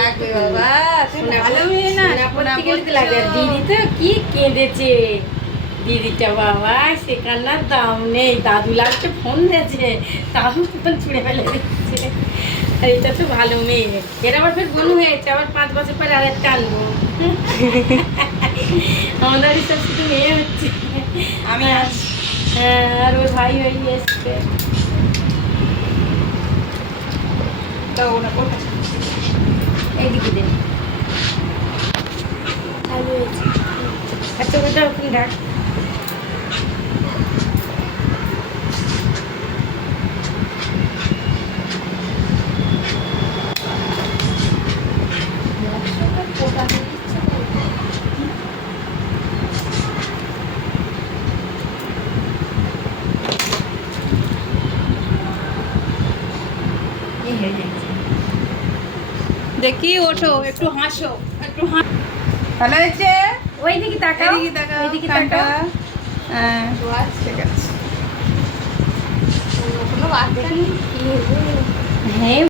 রাখবে বাবা, তুমি ভালো মেয়ে না, দিদি তো কি কেঁদেছে দিদিটা, বাবা সে কান্নার দাম নেই। দাদু লাস্টে ফোন দিয়েছে, তাও ফোন ছুঁড়ে ফেলে দিচ্ছে। আর এটা তো ভালো মেয়ে, এর আবার ফের বনু হয়েছে, আবার 5 বছর পরে আরেকটা আনবো। আমাদের সব শুধু মেয়ে হচ্ছে। আমি আছি। হ্যাঁ, আর ওর ভাই হয়ে এসছে। এইদিকে দে, চালু হয়েছে। আচ্ছা ওটা ওখানে ডাক। দেখি ওঠো, একটু হাসো, একটু ভালো হয়েছে। ওইদিকে তাকাও, এদিকে তাকাও, ওইদিকে কানটা। তাকাও। হ্যাঁ, ঠিক আছে। হ্যাঁ